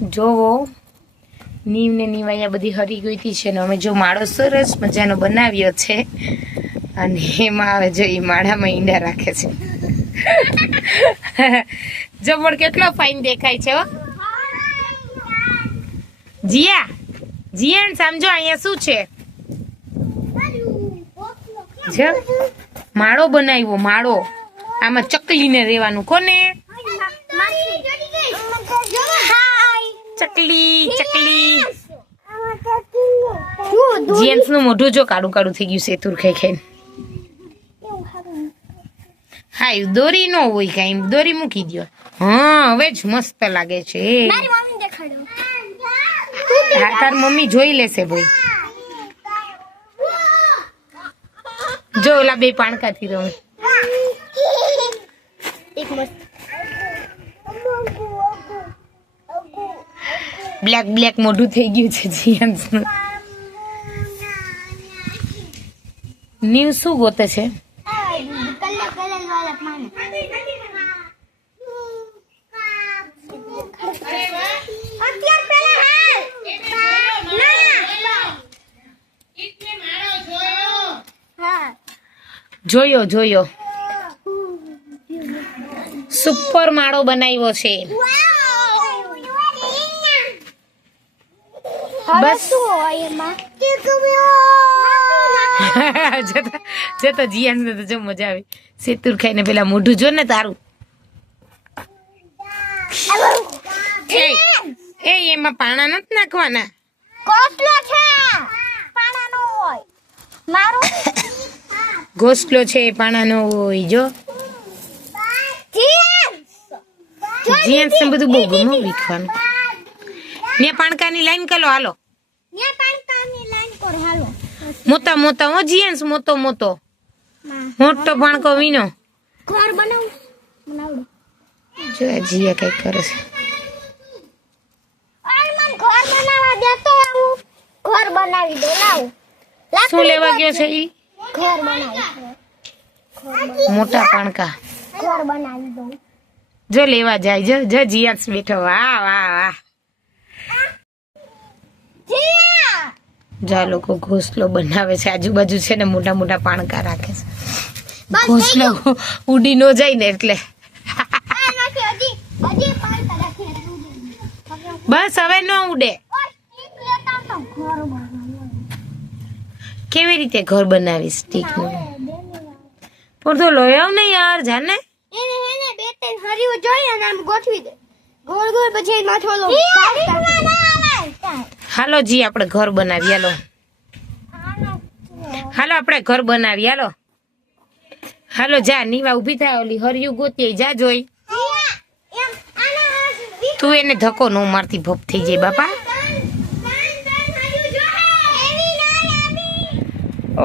જોવો નીવ ને નીવ અહીંયા બધી હરી ગઈ હતી છે ને અમે જો માળો સરસ મજાનો બનાવ્યો છે અને એમાં આવે જો એ માળામાં ઈંડા રાખે છે જબર કેટલો ફાઇન દેખાય છે હો જીયા જીયાન સમજો અહીંયા શું છે જો માળો બનાવ્યો માળો આમાં ચકલીને રહેવાનું કોને ચકલી ચકલી જેન્ટ્સ નું મોઢું જો કાળું કાળું થઈ ગયું સેતુર ખાઈ ખાઈને હા દોરી નો હોય કઈ દોરી મૂકી દો હા હવે જ મસ્ત લાગે છે હા તાર મમ્મી જોઈ લેશે ભાઈ જો ઓલા બે પાણકાથી રમે બ્લેક બ્લેક મોઢું થઈ ગયું છે જીએમ્સ નું નીવ શું ગોતે છે જોયો જોયો સુપર માળો બનાવ્યો છે બસ જતો જીયાન ને તો જો મજા આવી સેતુર ખાઈને પેલા મોઢું જો ને તારું એ એમાં પાણા નથી નાખવાના ઘોસલો છે પાણા નો હોય જો જીયાન ને બધું બહુ ગમે વીખવાનું ને પાણકાની લાઈન કરો હાલો મોટા મોટા હો જીએન્સ મોટો મોટો મોટો પાણકો વીનો ઘર બનાવું જો જીયા કઈ કરે છે ઘર બનાવવા દે તો આવું ઘર બનાવી દો લાવ શું લેવા ગયો છે ઈ ઘર બનાવી મોટા પાણકા ઘર બનાવી દો જો લેવા જાય જો જો જીયાસ બેઠો વાહ વાહ વાહ જા લોકો ઘોસલો બનાવે છે આજુબાજુ છે ને મોટા મોટા પાણકા રાખે છે ઘોસલો ઉડી નો જાય ને એટલે બસ હવે ન ઉડે કેવી રીતે ઘર બનાવી સ્ટીક નું પણ તો લોયાવ ને યાર જાને એને બે ત્રણ હરીઓ જોઈએ ને આમ ગોઠવી દે ગોળ ગોળ પછી માથો લો હાલો જી આપણે ઘર બનાવી હાલો હાલો આપણે ઘર બનાવી હાલો હાલો જા નીવા ઊભી થાય ઓલી હરિયું ગોતી જા જોઈ તું એને ધક્કો નો મારતી ભપ થઈ જાય બાપા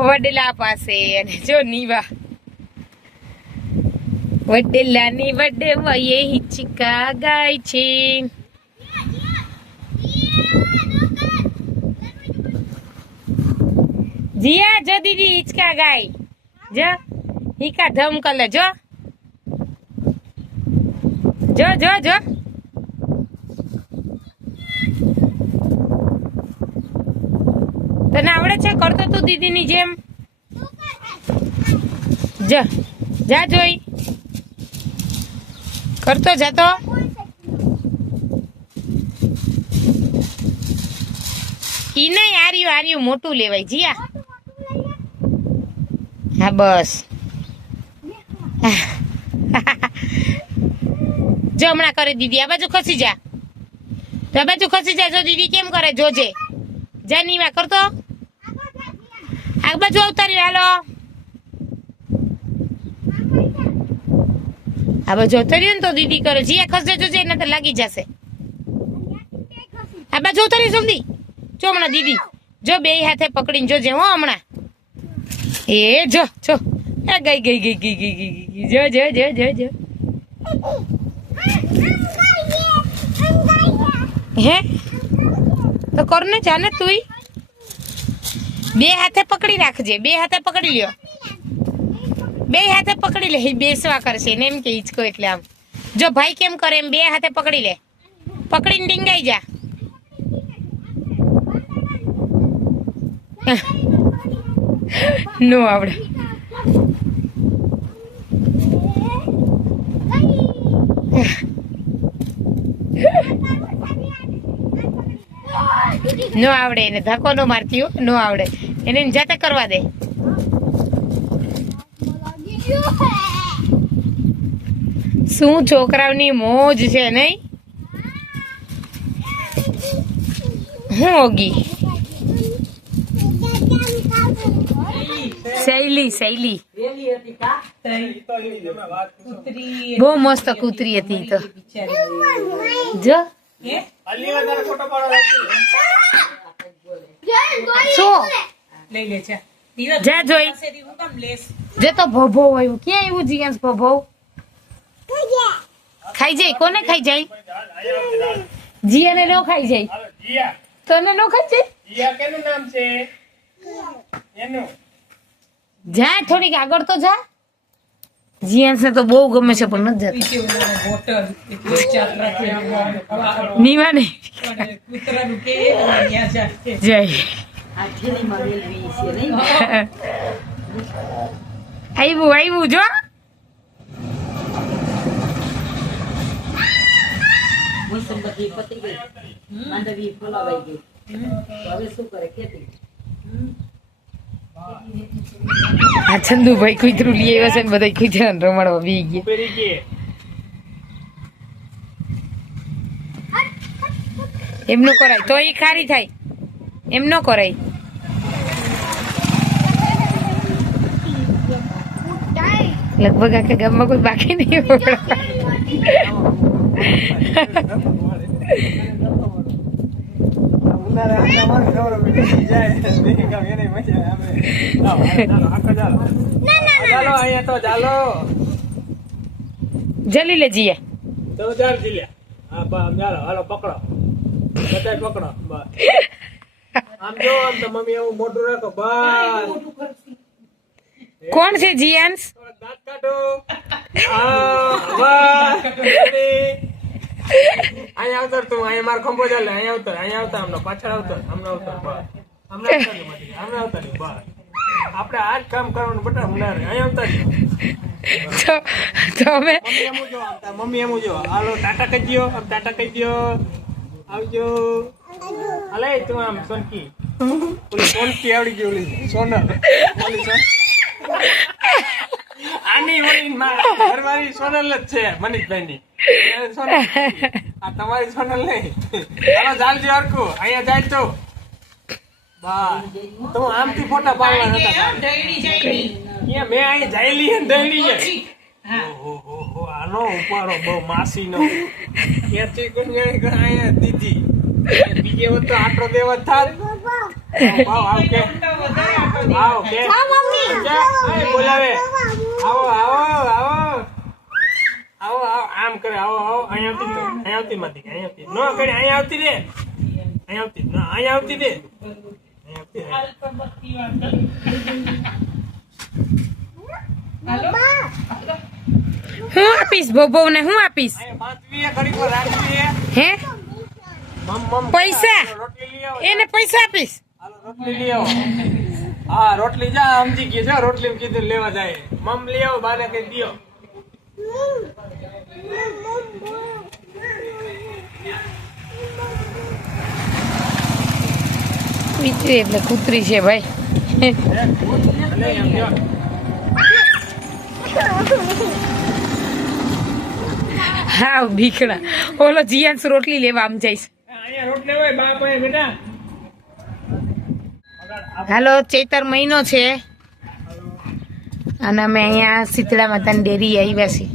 વડલા પાસે અને જો નીવા વડલાની વડવા એ હિચકા ગાય છે જીયા જો દીદી હિચકા ગાય જો હિકા ધમ કલે જો જો જો જો તને આવડે છે કરતો તું દીદીની જેમ જા જા જોઈ કરતો જતો ઈ નહીં આર્યું આર્યું મોટું લેવાય જીયા હા બસ જો હમણાં કરે દીદી આ બાજુ ખસી જા આ બાજુ ખસી જા જો દીદી કેમ કરે જોજે જા નીવા કરતો આ બાજુ અવતાર્યું હાલો આ બાજુ અવતાર્યું ને તો દીદી કરે જીયા ખસજે જોજે એને તો લાગી જશે આ બાજુ અવતાર્યું જલ્દી જો હમણાં દીદી જો બે હાથે પકડીને જોજે હો હમણાં એ જો જો એ ગઈ ગઈ ગઈ ગઈ ગઈ ગઈ ગઈ જો જો જો જો જો હે તો કર ને જાને તું બે હાથે પકડી રાખજે બે હાથે પકડી લ્યો બે હાથે પકડી લે બેસવા કરશે ને એમ કે હિચકો એટલે આમ જો ભાઈ કેમ કરે એમ બે હાથે પકડી લે પકડીને ડીંગાઈ જા. નો આવડે. નો આવડે એને ધક્કો નો મારતી હો. નો આવડે એને જાતે કરવા દે. શું છોકરાઓની મોજ છે નહીં? હું ઓગી શૈલી શૈલી બહુ મસ્ત કૂતરી હતી ઈ તો. જો શું જા જોઈ જે તો ભોભો આવ્યું. ક્યાં આવ્યું જીયાંશ ભોભો? ખાઈ જાય. કોને ખાઈ જાય? જીયાને નો ખાઈ જાય. તને નો ખાઈ જાય? જા થોડીક આગળ તો જા. જીયાંશ ને તો બહુ ગમે છે પણ નથી જતા. નીવા ને જય આવ્યું જો. આ ચંદુભાઈ કુતરું લઈ આવ્યો છે ને બધા કુતરા રમાડવા બી ગયા. એમ નો કરાય તો એ ખારી થાય. એમ નો કરાય. લગભગ આખા ગામમાં કોઈ બાકી નહીં હોય. જલી લે જીએ તો ચાલ જીલે. હા બા ચાલો હાલો પકડો. બધાય પકડો બસ. આમ જો આમ તો મમ્મી એવું મોટું રાખો બસ. કોણ છે જીયાંશ? દાંત કાઢો. હા બસ. અહીંયા આવતર તું. અહીંયા માર ખંભો ચાલે. અહીંયા આવતર. અહીંયા આવતા આમનો પાછળ આવતર. આમને આવતર બસ. આમને આવતર ની બધી. આમને આવતર ની બસ. આપણે આ જ કામ કરવાનું બટા મુનારે. અહીંયા આવતર ની. તમે મમ્મી એમ જો હાલો ટાટા કહી દો. આમ ટાટા કહી દો. આવજો. અલે તું આમ સોનકી ઓલી સોનકી આવડી ગઈ. ઓલી સોનલ ઓલી સોન આની ઓલી ઘરવાળી સોનલ જ છે મનીષભાઈ ની. સોનલ આ તમારી સોનલ નહીં. હાલો ચાલજો હરકું. અહીંયા જાય તો બા તો આમથી ફોટા પાડવાના હતા. મેં અહીં જાયલી હે દઈડી છે. ઓહો આનો ઉપાડો બહુ માસી નો. ક્યાંથી અહીંયા દીધી બીજે વખત તો આટલો દેવા થાત. બોલાવે આવો આવો આવો આવો આમ કરે. આવો આવો અહીંયા આવતી માંથી અહીંયા આવતી ન કરે. અહીંયા આવતી રે. અહીંયા આવતી ના અહીંયા આવતી રે. હું આપીશ ભોભો ને? હું આપીશ? હે પૈસા? એને પૈસા આપીશ. રોટલી લઈ આવો. હા રોટલી જા સમજી ગઈ છે. રોટલી કીધું લેવા જાય. મમ લઈ આવો. બાને કઈ દિયો. કૂતરી એટલે કૂતરી છે ભાઈ. હા ભીખડા. ઓલો જીયાંશ રોટલી લેવા આમ જઈશ. અહીંયા રોટલી હોય બાપ હોય બેટા. હાલો ચૈતર મહિનો છે અને અમે અહીંયા શીતળા માતાની ડેરી આવ્યા છીએ.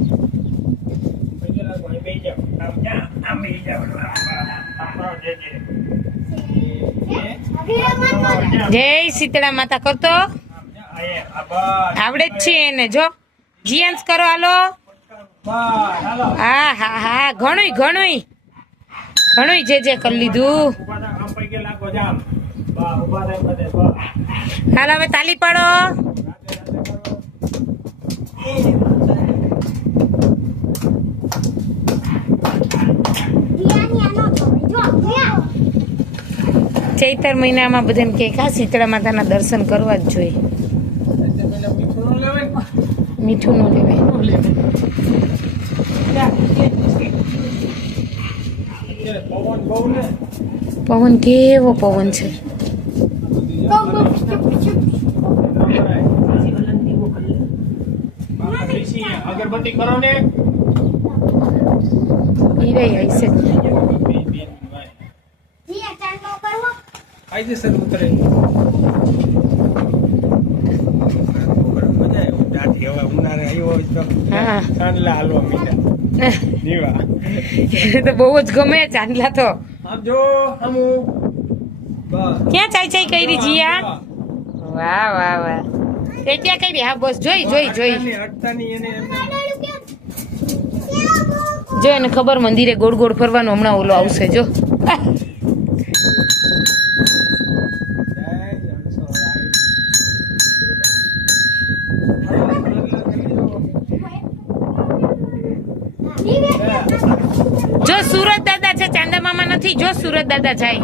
જય શીતળા માતા કરતો આવડે જ છે એને. જો જીયાંશ કરો હાલો. હા હા હા ઘણું ઘણું ઘણું જે કરી લીધું. હાલ હવે તાલી પાડો. ચૈતર મહિનામાં બધાને કે કા શીતળા માતાના દર્શન કરવા જ જોઈએ. પેલા મીઠું ન લેવાય ને. મીઠું ન લેવાય. અત્યારે પવન બહુ ને. પવન કેવો પવન છે. અગરબત્તી કરો ને. હીરે હશે. જીયા ચાંદલો કરવો કાયદેસર ઉતરે. મજા આવે દાઢી હવે ઉનાળે આવ્યો હોય તો હા. ચાંદલા હાલવા મીઠા નીવા. એને તો બહુ જ ગમે ચાંદલા તો. આમ જો આમું બસ ક્યાં ચાઈ ચાઈ કરી જીયા? વાહ વાહ વાહ. તે ક્યાં કરી? હા બસ જોઈ. અડતાની એને જો એને ખબર મંદિરે ગોળ ગોળ ફરવાનું હમણાં ઓલો આવશે જો. જો સુરત દાદા છે, ચાંદા મામા નથી. જો સુરત દાદા જાય.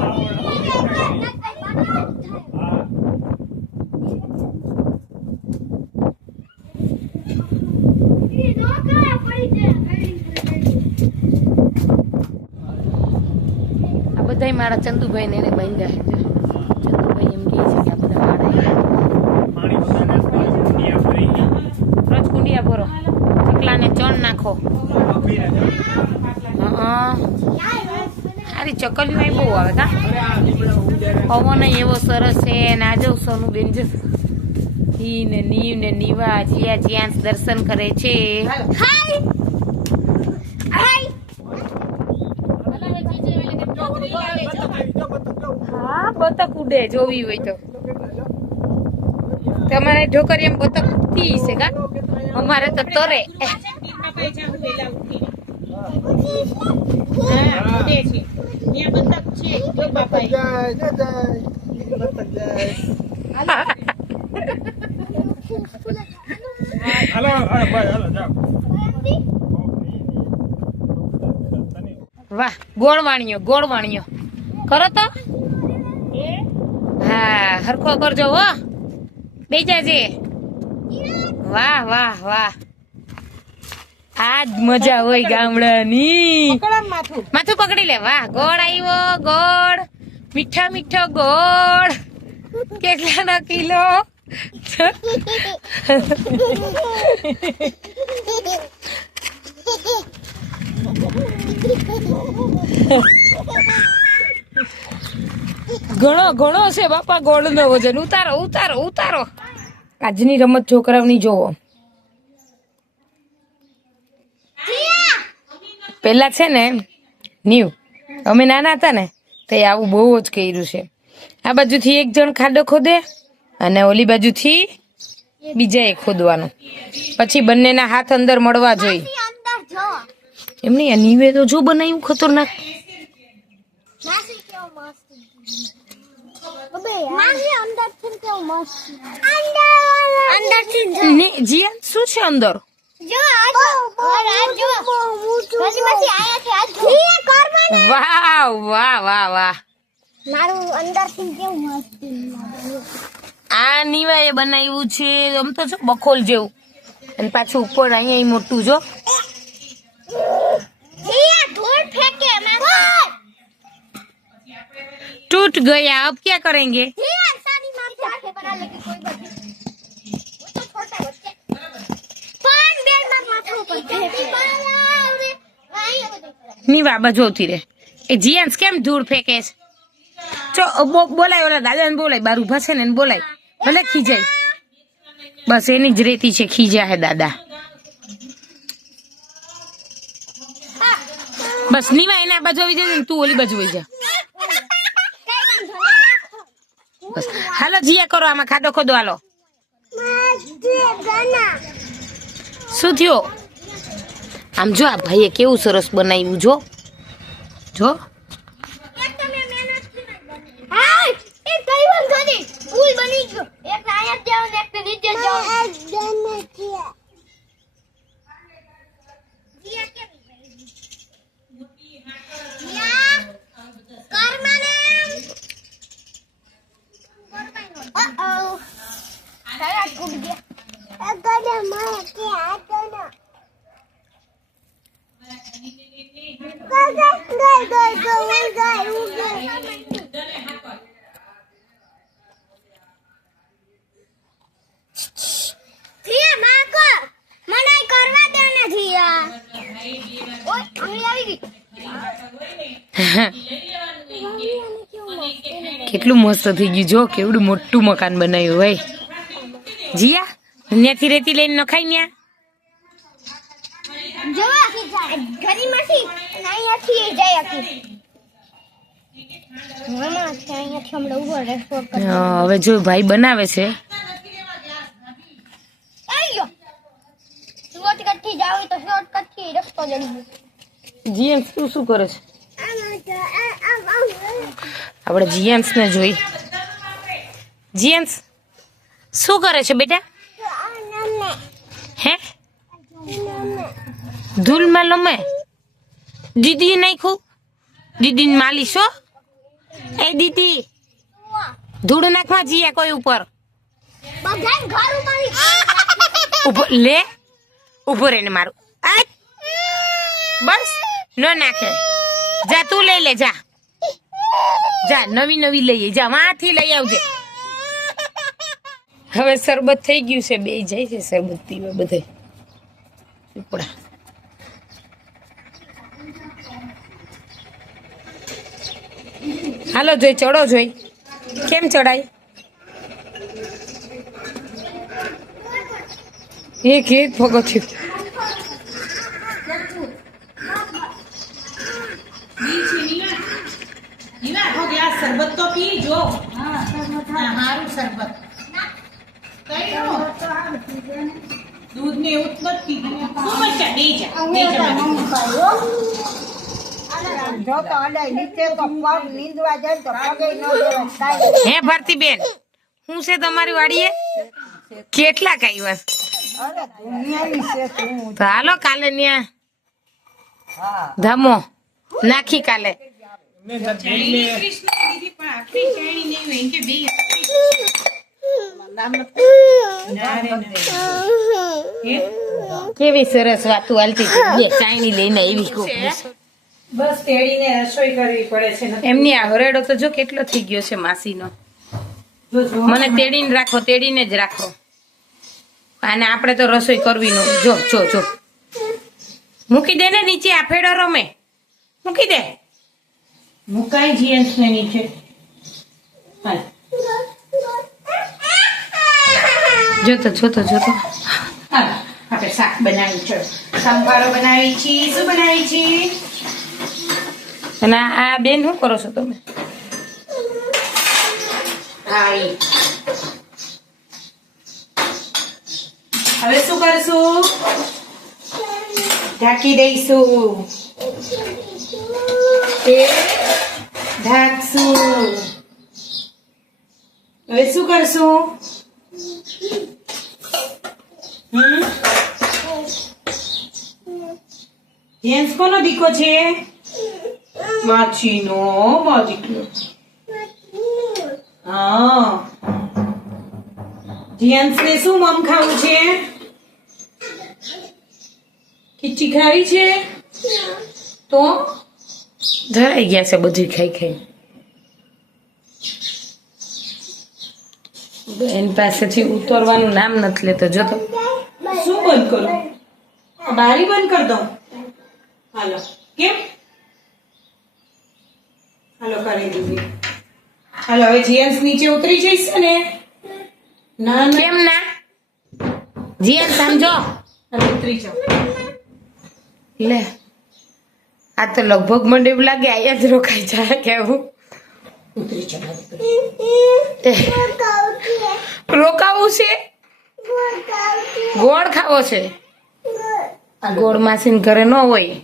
આ બધાય મારા ચંદુભાઈ ને એને બાંધ્યા છે. ચંદુભાઈ એમ કહે છે કે આ બધા મારા રોજ કુંડિયા ભરો, ચકલાને ચણ નાખો. સારી ચકલીઓ બહુ આવે કા. પવન એવો સરસ છે. ને આ જો સોનું બેન જો ઈ ને નીવ ને નીવા જીયા જ્યાં દર્શન કરે છે. હાય હાય હા બતક ઉડે જોવી હોય તો. તમારે ઢોકરી એમ બતક ઉડતી છે કા. અમારે તો તરે. વાહ ગોળ વાણિયો કરો તો. હા હરખો કરજો હો. બેજાજે. વાહ વાહ વાહ. આજ મજા હોય ગામડાની. માથું પકડી લે. વાહ ગોળ આવ્યો. ગોળ મીઠો ગોળ. કેટલાનો કિલો? ઘણો છે બાપા ગોળ નો વજન. ઉતારો. આજની રમત છોકરાઓની જોવો. પેલા છે ને ન્યુ અમે નાના હતા ને તો આવું બહુ જ કર્યું છે. આ બાજુથી એક જણ ખાડો ખોદે અને ઓલી બાજુથી બીજા એ ખોદવાનું. પછી બંનેના હાથ અંદર મળવા જોઈએ. અંદર જો એમની આ નીવે તો જો બનાવ્યું ખતરનાક. માસી કેવો મસ્ત અબે માસી અંદર થી કેવો મસ્ત અંદર થી જીયા શું છે અંદર? જો આ જો માસી આયા છે આ કરવાના. વાહ. મારું અંદર થી કેવું મસ્ત આ નીવાએ બનાવ્યું છે. આમ તો જો બખોલ જેવું અને પાછું ઉપર અહીંયા મોટું જો. જીયા ધૂળ ફેંકે टूट गया अब क्या करेंगे? जीया सारी मार के बना लेके कोई बात नहीं वो तो छोटा बच्चा पान बेड में माथा ऊपर નીવા બજોતી રે. એ જીયાન્સ કેમ ધૂળ ફેંકે છે? ચો બોલાય ઓલા દાદાને બોલાય. બાર ઉભા છે ને એને બોલાય. ભલે ખીજાય. બસ એની જ રેતી છે. ખીજા હે દાદા. બસ નીવા એના બાજુ આવી જાય ને તું ઓલી બાજુ આવી જા. બસ હાલો જીયા કરો. આમાં ખાડો ખોદો હાલો. શું થયો? આમ જો આ ભાઈએ કેવું સરસ બનાવ્યું. જો હાય એ કઈ વાંધો નહીં ફૂલ બની ગયો. એક આયા જાવ ને એક નીચે જાવ જીયા કેમ જીયા કર મને જીયા માકો મનાઈ કરવા દે ને જીયા. ઓય અહીં આવી ગઈ. કેટલું મસ્ત થઈ ગયું જો કેવડું મોટું મકાન બનાવ્યું ભાઈ જીયા ત્યાંથી રેતી લઈને નખાય ન્યા જો ઘરીમાંથી અહીંયાથી જાય આખી. મામા અહીંયાથી હમણાં ઉભો રસ્તો કર. હવે જો ભાઈ બનાવે છે આવી ગયો. શોર્ટકટ થી જાવ તો શોર્ટકટ થી રસ્તો જડી ગયો. જીએન્સ તું શું કરે છે આપણે જીએન્સ ને જોઈ જીએન્સ શું કરે છે બેટા હે ધૂળમાં લમે દીદી નાખ્યું દીદી માલિશ હો એ દીદી ધૂળ નાખવા જીયા કોઈ ઉપર બધાય ઘર ઉમારી ઉભો લે ઉભો રહીને મારું આ બસ ન નાખે જા તું લઈ લે જા જા નવી નવી લઈએ જા વાંથી લઈ આવજે હવે શરબત થઈ ગયું છે બે જાય છે શરબત પીવા બધે પીપળા હાલો જોઈ ચડો જોઈ કેમ ચડાય એક એક પગથિયું શરબત તો પી જો હારું શરબત દૂધ ને એવું જ પીધું શું બચ્ચા બે જા જો તો અડાઈ નીચે તો પગ નીંદવા જાય તો પગે ન દેવાય કાંઈ. હે ભારતી બેન શું છે તમારી વાડીએ કેટલા કાઈવા અરે દુનિયાની છે તું. તો હાલો કાલે ન્યા હા ધામો નાખી કાલે કેવી સરસ વાતો હાલતી હતી. બે ચાયણી લઈને આવી કોક બસ તેડીને રસોઈ કરવી પડે છે ને. એમની આ હરેડો તો જો કેટલો થઈ ગયો છે માસીનો મને તેડીને રાખો તેડીને જ રાખો અને આપણે તો રસોઈ કરવી નો જો જો જો મૂકી દે ને નીચે આ ફેડો રમે મૂકી દે મુકાઈ જીએન્સ ને નીચે હાલ. જોતો જોતો જોતો હાલ આપણે શાક બનાવી છે સંભારો બનાવી છે શું બનાવી છે અને આ બેન શું કરો છો તમે હાઈ હવે શું કરશું ઢાંકી દઈશું એ ઢાંકશું હવે શું કરશું જેન્સ કોનો દીકો છે માછીનો દીકરો હા જેન્સ ને શું મમ ખાવું છે ખીચી ખાવી છે તો ધરાઈ ગયા છે બધું ખાઈ ખાઈ એની પાસેથી ઉતરવાનું નામ નથી લેતો જોતો શું બંધ કરું બારી બંધ કરી દઉં હાલો કેમ હાલો કરી દીધી હાલો હવે જીએન્સ નીચે ઉતરી જઈશ ને ના ના કેમ ના જીએન સમજો હાલો ઉતરી જાઓ લે આ તો લગભગ મને એવું લાગે અહીંયા જ રોકાઈ જાય કેવું ઉતરી જાઓ રોકાવું છે ગોળ ખાવો છે ગોળ માસીન ઘરે ન હોય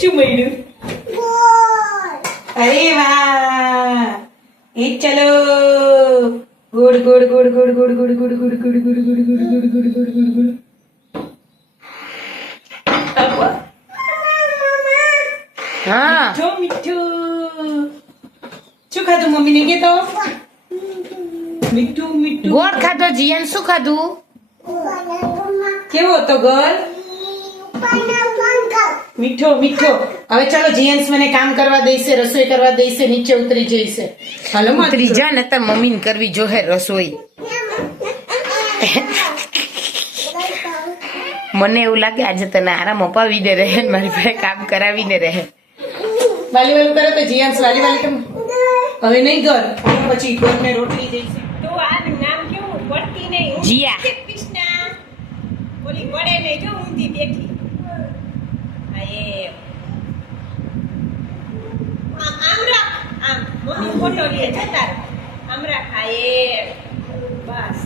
શું મળ્યું અરે વાહ એ ચલો good good good good good good good good good good good good good good good good good હા મીઠું મીઠું શું ખાધું મમ્મીને કે તો મીઠું મીઠું ગોળ ખાધો જીયન શું ખાધું કેવો હતો ગર્લ? મીઠો મીઠો. હવે ચાલો જીએન્સ મને કામ કરવા દેશે, રસોઈ કરવા દેશે, નીચે ઉતરી જઈશે. હાલો માં ઉતરી જા ને તાર મમ્મીને કરવી જોહે રસોઈ. મને એવું લાગે આજે તને આરામ અપાવીને રહે ને મારી પાસે કામ કરાવીને રહે. વાલી વાલી કરે તો જીએન્સ વાલી વાલી કેમ? હવે નહીં ગર, પછી ગર ને રોટલી જઈશે. તો આ નામ કેવું પડતી નહીં જીયા. કૃષ્ણા ઓલી પડે નહીં જો ઊંધી બેઠી આ એ આમ રાખ આમ મમ્મી ફોટો લે જતા રહો. આમ રાખ આ એ બસ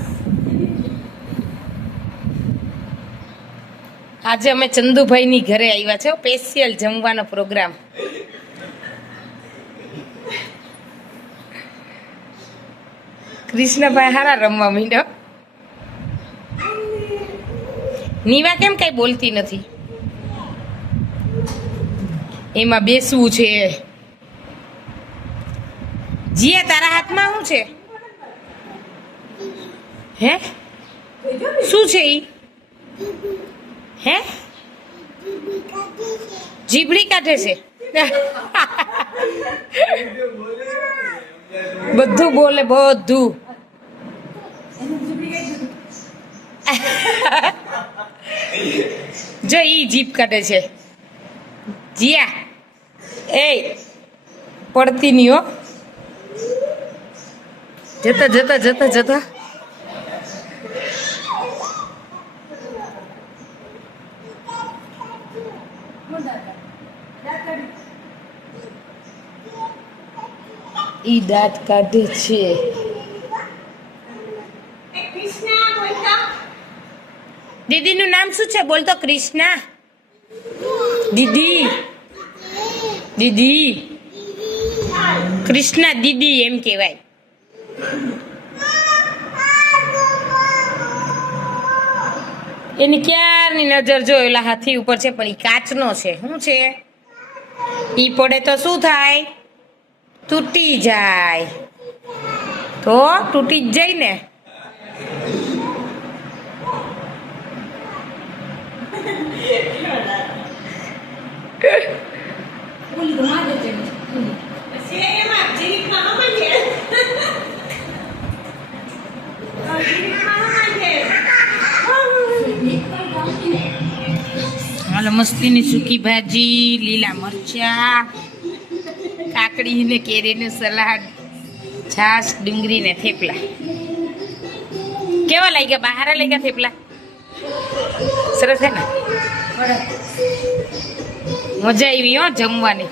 આજે અમે ચંદુભાઈ ની ઘરે આવ્યા છે, સ્પેશિયલ જમવાનો પ્રોગ્રામ. કૃષ્ણભાઈ હારા રમવા માંડ્યો. નીવા કેમ કઈ બોલતી નથી? એમાં બેસવું છે. જીયા તારા હાથમાં શું છે? હે શું છે ઈ? હે જીબડી કાઢે છે. બધું બોલે બધું. જો ઈ જીપ કાઢે છે. જીયા એ પડતી નહીં હો. જતા જતા જતા જતા ઈ દાંત કાઢે છે. એ કૃષ્ણા બોલતા દીદીનું નામ શું છે? બોલ તો કૃષ્ણા. દીદી દીદી કૃષ્ણા દીદી એમ કહેવાય. એની ક્યારની નજર જો એલા હાથી ઉપર છે પણ ઈ કાચનો છે. શું છે? ઈ પડે તો શું થાય? તૂટી જાય. તો તૂટી જ જાય ને. એમાં જીરીકમાં હમણ છે જીરીકમાં હમણ છે હાલો મસ્તીની સૂકી ભાજી, લીલા મરચા, કાકડી ને કેરીનું સલાડ, છાશ, ડુંગળી ને થેપલા. કેવા લાગ્યા? બહાર લાગ્યા થેપલા? સરસ છે ને? મજા આવી હો જમવાની.